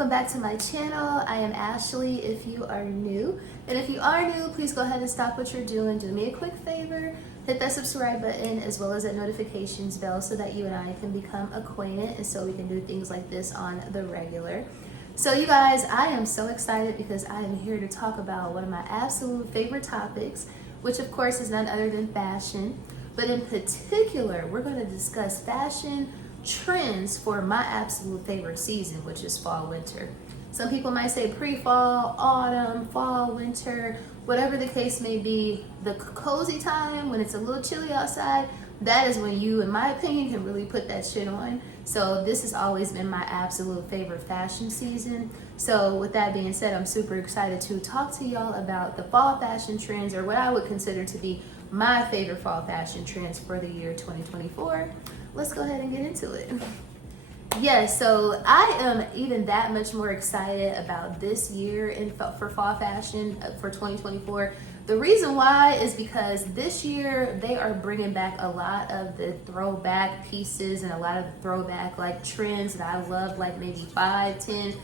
welcome back to my channel. I am Ashley if you are new. And if you are new, please go ahead and stop what you're doing. Do me a quick favor. Hit that subscribe button as well as that notifications bell so that you and I can become acquainted and so we can do things like this on the regular. So you guys, I am so excited because I am here to talk about one of my absolute favorite topics, which of course is none other than fashion. But in particular, we're going to discuss fashion trends for my absolute favorite season, which is fall winter. Some people might say pre-fall, autumn, fall, winter, whatever the case may be. The cozy time when it's a little chilly outside, that is when you, in my opinion, can really put that shit on. So this has always been my absolute favorite fashion season. So with that being said, I'm super excited to talk to y'all about the fall fashion trends, or what I would consider to be my favorite fall fashion trends for the year 2024. Let's go ahead and get into it. Yes, so I am even that much more excited about this year for fall fashion for 2024. The reason why is because this year they are bringing back a lot of the throwback pieces and a lot of the throwback like trends that I loved like maybe 5, 10,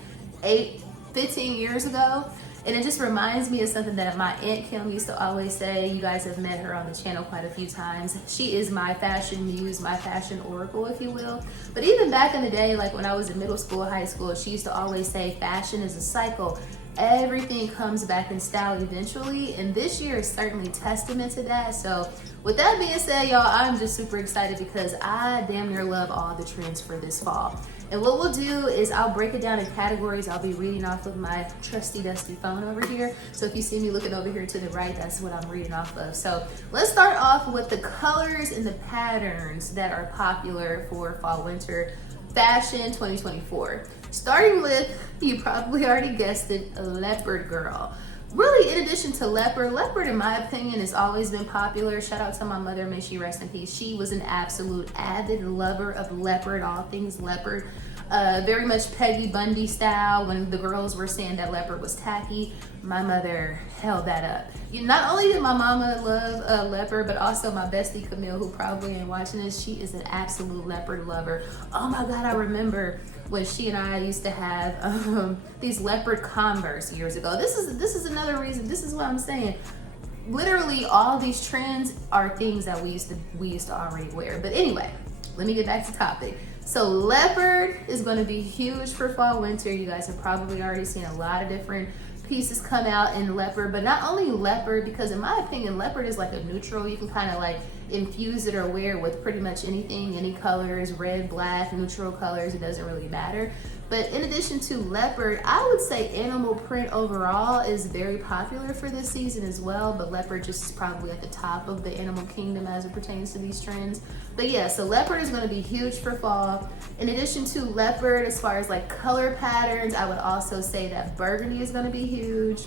8, 15 years ago. And it just reminds me of something that my Aunt Kim used to always say. You guys have met her on the channel quite a few times. She is my fashion muse, my fashion oracle, if you will. But even back in the day, like when I was in middle school, high school, she used to always say fashion is a cycle. Everything comes back in style eventually, and this year is certainly testament to that. So with that being said, y'all, I'm just super excited because I damn near love all the trends for this fall. And what we'll do is I'll break it down in categories. I'll be reading off of my trusty dusty phone over here. So if you see me looking over here to the right, that's what I'm reading off of. So let's start off with the colors and the patterns that are popular for fall winter fashion 2024. Starting with, you probably already guessed it, leopard girl. Really, in addition to leopard in my opinion has always been popular. Shout out to my mother, may she rest in peace. She was an absolute avid lover of leopard, all things leopard. Very much Peggy Bundy style. When the girls were saying that leopard was tacky, my mother held that up. Not only did my mama love leopard, but also my bestie Camille, who probably ain't watching this, she is an absolute leopard lover. Oh my God, I remember when she and I used to have these leopard Converse years ago. This is another reason. This is what I'm saying. Literally, all these trends are things that we used to already wear. But anyway, let me get back to topic. So leopard is going to be huge for fall winter. You guys have probably already seen a lot of different pieces come out in leopard, but not only leopard, because in my opinion leopard is like a neutral. You can kind of like infuse it or wear with pretty much anything, any colors, red, black, neutral colors, it doesn't really matter. But in addition to leopard, I would say animal print overall is very popular for this season as well, but leopard just is probably at the top of the animal kingdom as it pertains to these trends. But yeah, so leopard is going to be huge for fall. In addition to leopard, as far as like color patterns, I would also say that burgundy is going to be huge,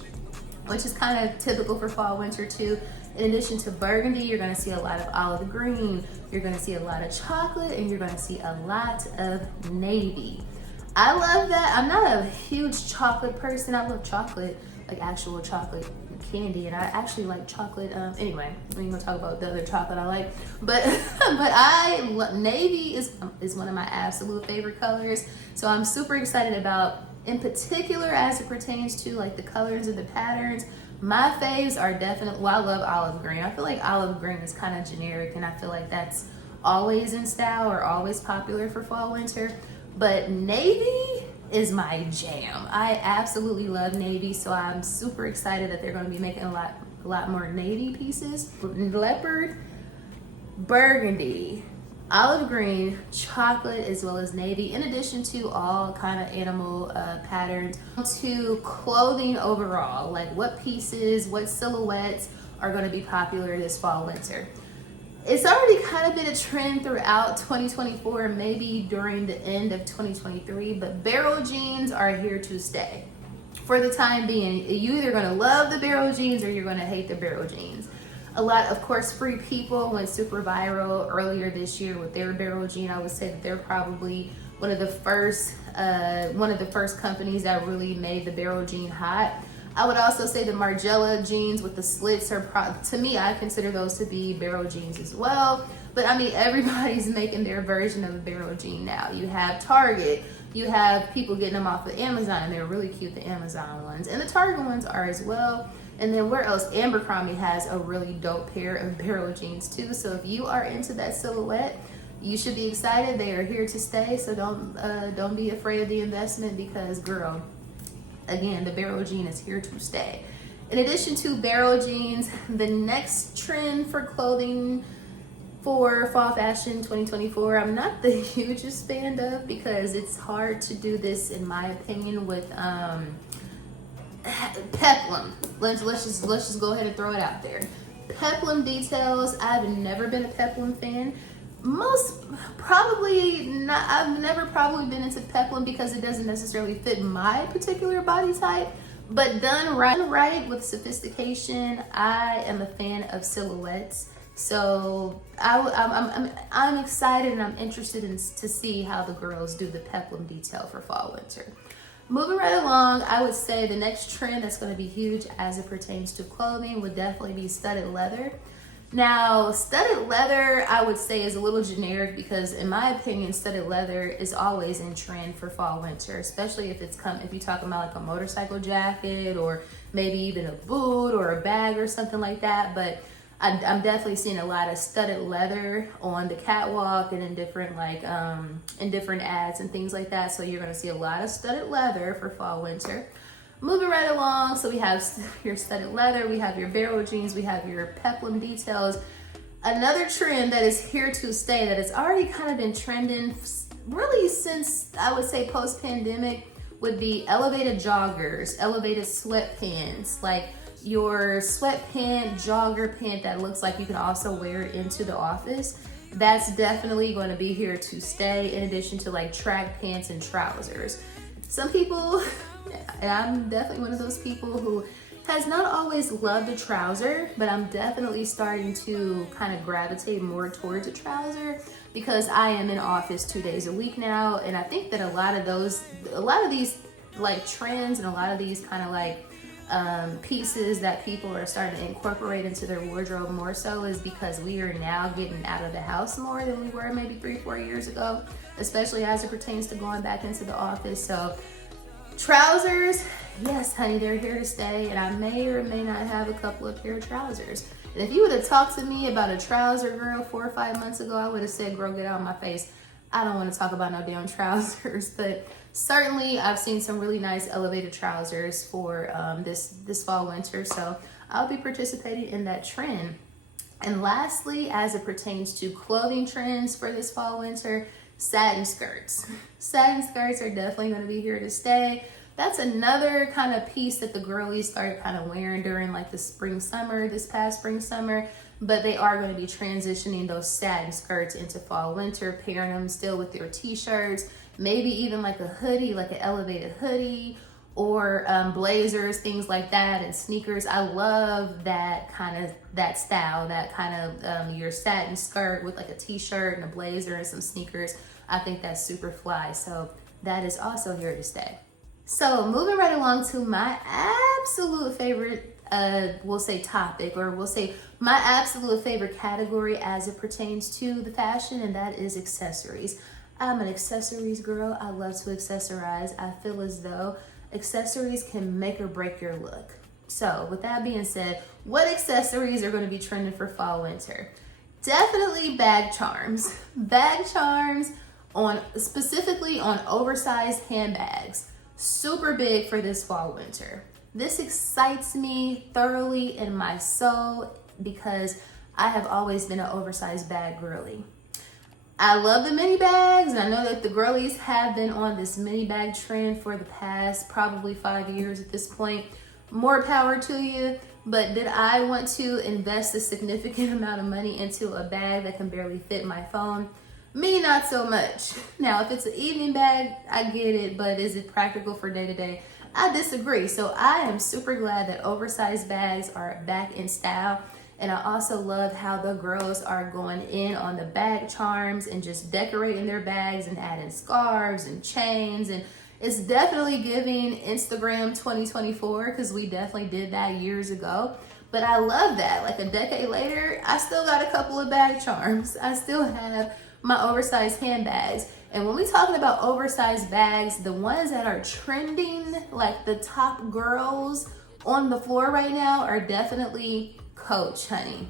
which is kind of typical for fall winter too. In addition to burgundy, you're going to see a lot of olive green, you're going to see a lot of chocolate, and you're going to see a lot of navy. I love that. I'm not a huge chocolate person. I love chocolate, like actual chocolate candy, and I actually like chocolate. Anyway, we ain't gonna talk about the other chocolate I like, but navy is one of my absolute favorite colors. So I'm super excited about, in particular, as it pertains to like the colors and the patterns. My faves are definitely, well, I love olive green. I feel like olive green is kind of generic, and I feel like that's always in style or always popular for fall winter. But navy is my jam. I absolutely love navy, so I'm super excited that they're going to be making a lot more navy pieces. Leopard, burgundy, olive green, chocolate, as well as navy, in addition to all kind of animal patterns. To clothing overall, like what pieces, what silhouettes are going to be popular this fall winter. It's already kind of been a trend throughout 2024, maybe during the end of 2023, but barrel jeans are here to stay for the time being. You either going to love the barrel jeans or you're going to hate the barrel jeans. A lot, of course, Free People went super viral earlier this year with their barrel jean. I would say that they're probably one of the first companies that really made the barrel jean hot. I would also say the Margiela jeans with the slits are, to me, I consider those to be barrel jeans as well. But I mean, everybody's making their version of a barrel jean now. You have Target, You have people getting them off of Amazon, and they're really cute, the Amazon ones. And the Target ones are as well. And then where else? Abercrombie has a really dope pair of barrel jeans too. So if you are into that silhouette, you should be excited. They are here to stay. So don't be afraid of the investment, because girl, again, the barrel jean is here to stay. In addition to barrel jeans, the next trend for clothing for fall fashion 2024, I'm not the hugest fan of, because it's hard to do this, in my opinion, with peplum. Let's just go ahead and throw it out there. Peplum details. I've never been a peplum fan. I've never probably been into peplum because it doesn't necessarily fit my particular body type. But done right with sophistication, I am a fan of silhouettes. So I'm excited and I'm interested to see how the girls do the peplum detail for fall winter. Moving right along, I would say the next trend that's going to be huge as it pertains to clothing would definitely be studded leather. Now, studded leather, I would say, is a little generic, because in my opinion, studded leather is always in trend for fall winter, especially if you're talking about like a motorcycle jacket, or maybe even a boot or a bag or something like that. But I'm definitely seeing a lot of studded leather on the catwalk and in different ads and things like that. So you're going to see a lot of studded leather for fall winter. Moving right along, so we have your studded leather, we have your barrel jeans, we have your peplum details. Another trend that is here to stay, that has already kind of been trending really since, I would say, post-pandemic, would be elevated joggers, elevated sweatpants, like your sweatpant, jogger pant that looks like you can also wear it into the office. That's definitely going to be here to stay, in addition to like track pants and trousers. Some people, and I'm definitely one of those people who has not always loved a trouser, but I'm definitely starting to kind of gravitate more towards a trouser, because I am in office 2 days a week now. And I think that a lot of these like trends and a lot of these kind of like pieces that people are starting to incorporate into their wardrobe more so is because we are now getting out of the house more than we were maybe 3-4 years ago, especially as it pertains to going back into the office. So trousers, yes honey, they're here to stay, and I may or may not have a couple of pair of trousers. And if you would have talked to me about a trouser, girl, 4 or 5 months ago, I would have said, girl, get out of my face. I don't want to talk about no damn trousers. But certainly I've seen some really nice elevated trousers for this fall winter, so I'll be participating in that trend. And lastly, as it pertains to clothing trends for this fall winter, satin skirts. Satin skirts are definitely going to be here to stay. That's another kind of piece that the girlies started kind of wearing during like this past spring summer, but they are going to be transitioning those satin skirts into fall winter, pairing them still with their t-shirts, maybe even like a hoodie, like an elevated hoodie, or blazers, things like that, and sneakers. I love that style, that kind of your satin skirt with like a t-shirt and a blazer and some sneakers. I think that's super fly. So that is also here to stay. So moving right along to my absolute favorite, we'll say topic, or we'll say my absolute favorite category as it pertains to the fashion, and that is accessories. I'm an accessories girl. I love to accessorize. I feel as though accessories can make or break your look. So with that being said, what accessories are going to be trending for fall winter? Definitely bag charms. Bag charms specifically on oversized handbags. Super big for this fall winter. This excites me thoroughly in my soul, because I have always been an oversized bag girly. I love the mini bags, and I know that the girlies have been on this mini bag trend for the past probably 5 years at this point. More power to you, but did I want to invest a significant amount of money into a bag that can barely fit my phone? Me, not so much. Now, if it's an evening bag, I get it, but is it practical for day to day? I disagree. So I am super glad that oversized bags are back in style. And I also love how the girls are going in on the bag charms and just decorating their bags and adding scarves and chains. And it's definitely giving Instagram 2024, because we definitely did that years ago. But I love that. Like a decade later, I still got a couple of bag charms. I still have my oversized handbags. And when we're talking about oversized bags, the ones that are trending, like the top girls on the floor right now, are definitely Coach, honey.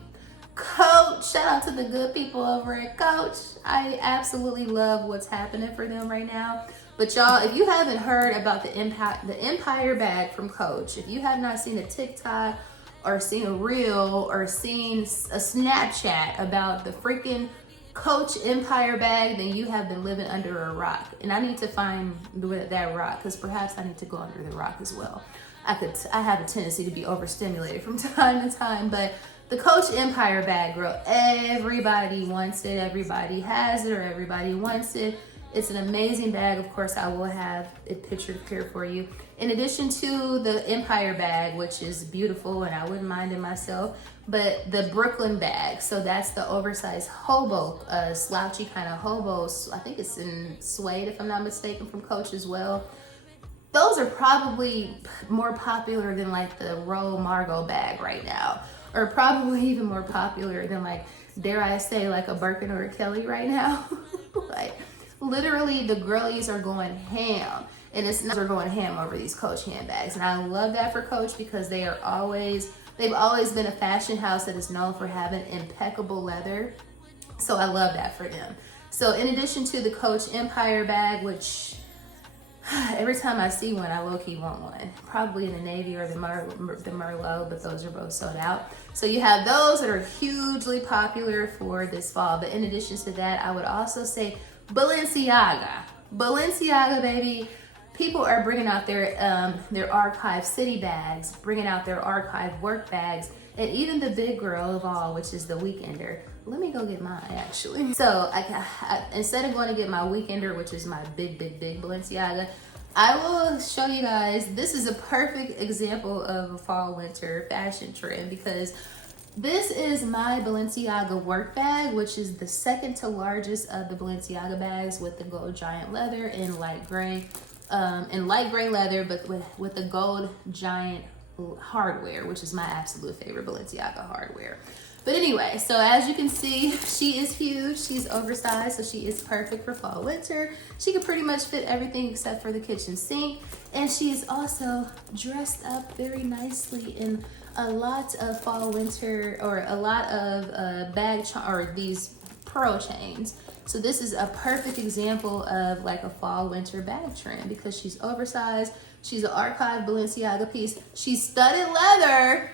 Coach, shout out to the good people over at Coach. I absolutely love what's happening for them right now. But y'all, if you haven't heard about the Empire bag from Coach, if you have not seen a TikTok or seen a reel or seen a Snapchat about the freaking Coach Empire bag, then you have been living under a rock. And I need to find that rock, because perhaps I need to go under the rock as well. I have a tendency to be overstimulated from time to time, but the Coach Empire bag, girl, everybody wants it, everybody has it, or everybody wants it. It's an amazing bag. Of course, I will have it pictured here for you. In addition to the Empire bag, which is beautiful and I wouldn't mind it myself, but the Brooklyn bag. So that's the oversized hobo, slouchy kind of hobo. I think it's in suede, if I'm not mistaken, from Coach as well. Those are probably more popular than like the Ro Margot bag right now, or probably even more popular than, like, dare I say, like a Birkin or a Kelly right now. Like, literally the girlies are going ham, and they're going ham over these Coach handbags. And I love that for Coach, because they've always been a fashion house that is known for having impeccable leather. So I love that for them. So in addition to the Coach Empire bag, which every time I see one, I low-key want one. Probably in the navy or the Merlot, but those are both sold out. So you have those that are hugely popular for this fall. But in addition to that, I would also say Balenciaga. Balenciaga, baby. People are bringing out their archive city bags, bringing out their archive work bags, and even the big girl of all, which is the Weekender. Let me go get mine, actually. So I instead of going to get my Weekender, which is my big Balenciaga, I will show you guys. This is a perfect example of a fall winter fashion trend, because this is my Balenciaga work bag, which is the second to largest of the Balenciaga bags, with the gold giant leather in light gray leather, but with the gold giant hardware, which is my absolute favorite Balenciaga hardware. But anyway, so as you can see, she is huge, she's oversized, so she is perfect for fall winter. She can pretty much fit everything except for the kitchen sink, and she is also dressed up very nicely in a lot of fall winter, or a lot of these pearl chains. So this is a perfect example of like a fall winter bag trend, because she's oversized, she's an archive Balenciaga piece, she's studded leather,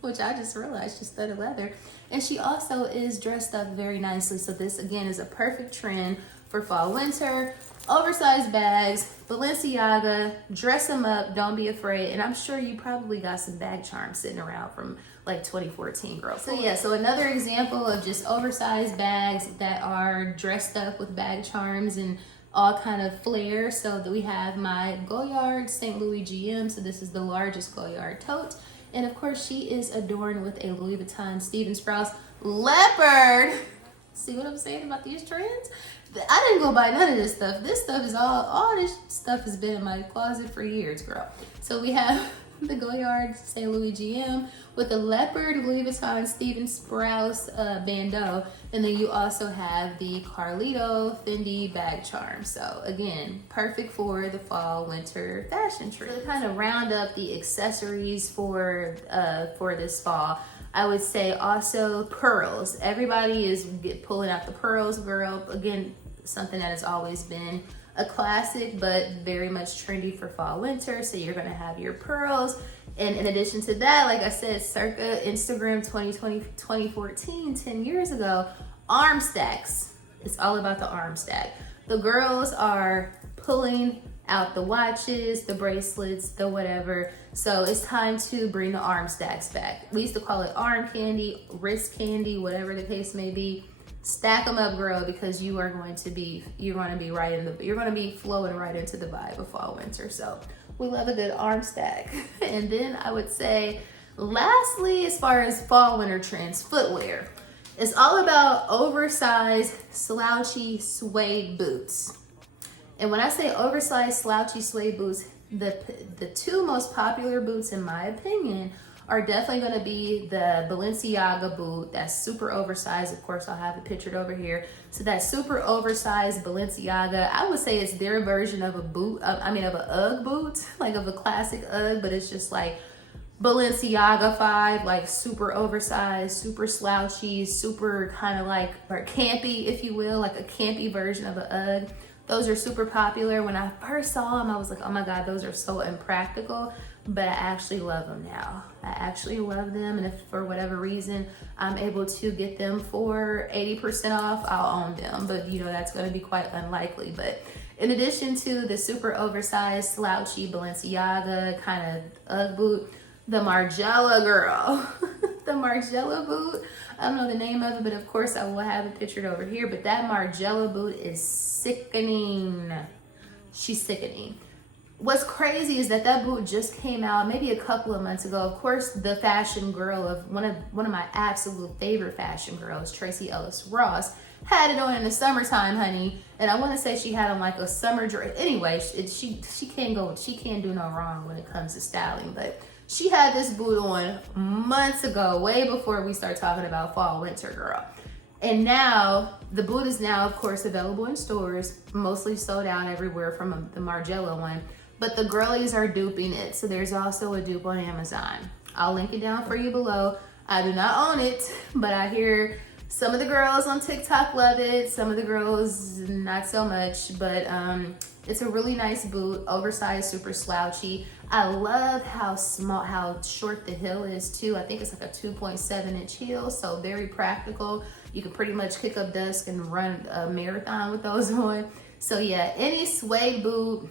which I just realized she's studded leather, and she also is dressed up very nicely. So this again is a perfect trend for fall winter. Oversized bags, Balenciaga, dress them up, don't be afraid. And I'm sure you probably got some bag charms sitting around from like 2014, girl. So yeah, so another example of just oversized bags that are dressed up with bag charms and all kind of flair. So that we have my Goyard St. Louis GM. So this is the largest Goyard tote. And of course she is adorned with a Louis Vuitton Steven Strauss leopard. See what I'm saying about these trends? I didn't go buy none of this stuff. This stuff is all this stuff has been in my closet for years, girl. So we have the Goyard St. Louis GM with the leopard Louis Vuitton Steven Strauss bandeau. And then you also have the Carlito Fendi bag charm. So again, perfect for the fall winter fashion trend. So to kind of round up the accessories for this fall, I would say also pearls. Everybody is pulling out the pearls, girl. Again, something that has always been a classic, but very much trendy for fall winter. So you're gonna have your pearls. And in addition to that, like I said, circa Instagram 2020, 2014, 10 years ago, arm stacks. It's all about the arm stack. The girls are pulling out the watches, the bracelets, the whatever. So it's time to bring the arm stacks back. We used to call it arm candy, wrist candy, whatever the case may be. Stack them up, girl, because you're going to be flowing right into the vibe of fall winter. So we love a good arm stack. And then I would say, lastly, as far as fall winter trends, footwear. It's all about oversized, slouchy suede boots. And when I say oversized, slouchy suede boots, the two most popular boots, in my opinion, are definitely going to be the Balenciaga boot. That's super oversized. Of course, I'll have it pictured over here. So that super oversized Balenciaga, I would say it's their version of a boot, of an UGG boot, like of a classic UGG, but it's just like Balenciaga 5, like super oversized, super slouchy, super kind of like, or campy, if you will, like a campy version of a UGG. Those are super popular. When I first saw them, I was like, oh my God, those are so impractical, but I actually love them now. I actually love them, and if for whatever reason I'm able to get them for 80% off, I'll own them, but you know, that's gonna be quite unlikely. But in addition to the super oversized, slouchy Balenciaga kind of UGG boot, the Margiela girl, the Margiela boot, I don't know the name of it, but of course I will have it pictured over here, but that Margiela boot is sickening. She's sickening. What's crazy is that boot just came out maybe a couple of months ago. Of course, the fashion girl of one of my absolute favorite fashion girls, Tracy Ellis Ross, had it on in the summertime, honey. And I want to say she had on like a summer dress. Anyway, she can't do no wrong when it comes to styling. But she had this boot on months ago, way before we start talking about fall, winter, girl. And now the boot is now, of course, available in stores, mostly sold out everywhere from the Margiela one. But the girlies are duping it. So there's also a dupe on Amazon. I'll link it down for you below. I do not own it, but I hear some of the girls on TikTok love it. Some of the girls not so much, but it's a really nice boot, oversized, super slouchy. I love how short the heel is too. I think it's like a 2.7 inch heel, so very practical. You can pretty much kick up dust and run a marathon with those on. So yeah, any suede boot,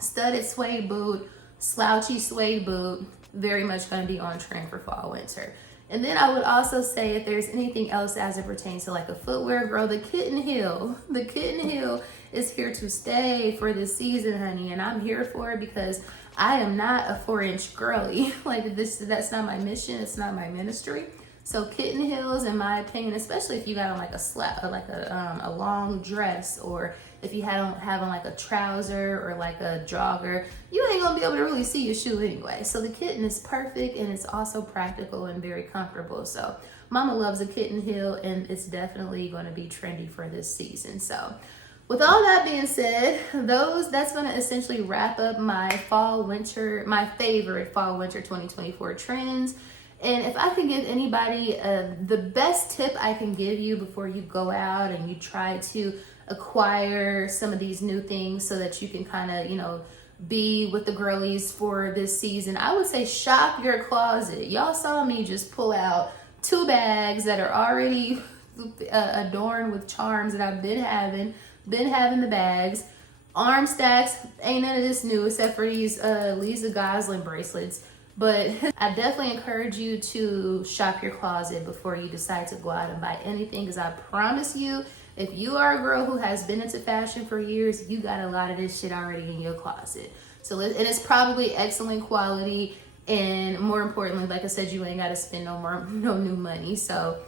studded suede boot, slouchy suede boot, very much going to be on trend for fall, winter. And then I would also say, if there's anything else as it pertains to like a footwear, girl, the kitten heel is here to stay for this season, honey. And I'm here for it because I am not a 4-inch girly. Like that's not my mission. It's not my ministry. So kitten heels, in my opinion, especially if you got on like a long dress, or if you have on like a trouser or like a jogger, you ain't gonna be able to really see your shoe anyway. So the kitten is perfect, and it's also practical and very comfortable. So mama loves a kitten heel, and it's definitely gonna be trendy for this season. So with all that being said, that's gonna essentially wrap up my favorite fall winter 2024 trends. And if I can give anybody the best tip I can give you before you go out and you try to acquire some of these new things so that you can kind of, you know, be with the girlies for this season, I would say shop your closet. Y'all saw me just pull out 2 bags that are already adorned with charms that I've been having the bags. Arm stacks, ain't none of this new except for these Lisa Gosling bracelets. But I definitely encourage you to shop your closet before you decide to go out and buy anything, because I promise you, if you are a girl who has been into fashion for years, you got a lot of this shit already in your closet. So, and it's probably excellent quality, and more importantly, like I said, you ain't got to spend no new money. So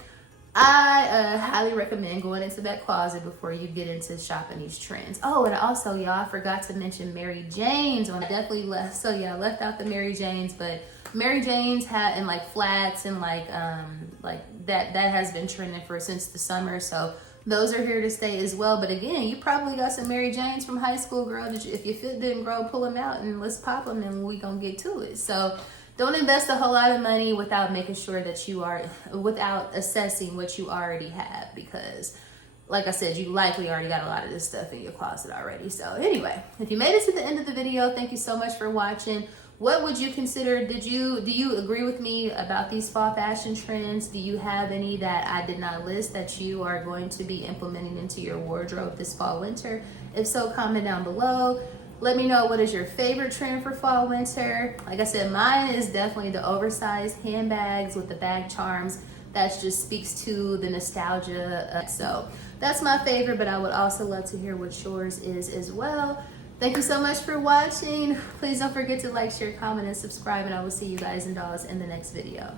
I highly recommend going into that closet before you get into shopping these trends. Oh, and also, y'all, I forgot to mention Mary Jane's when I definitely left. So yeah, I left out the Mary Jane's, but Mary Jane's had in like flats and like that has been trending since the summer. So those are here to stay as well. But again, you probably got some Mary Jane's from high school, girl. If your fit didn't grow, pull them out and let's pop them, and we gonna get to it. So don't invest a whole lot of money without making sure that without assessing what you already have, because like I said, you likely already got a lot of this stuff in your closet already. So anyway, if you made it to the end of the video, thank you so much for watching. What would you consider? Do you agree with me about these fall fashion trends? Do you have any that I did not list that you are going to be implementing into your wardrobe this fall winter? If so, comment down below. Let me know, what is your favorite trend for fall winter? Like I said, mine is definitely the oversized handbags with the bag charms. That just speaks to the nostalgia. So that's my favorite, but I would also love to hear what yours is as well. Thank you so much for watching. Please don't forget to like, share, comment, and subscribe, and I will see you guys and dolls in the next video.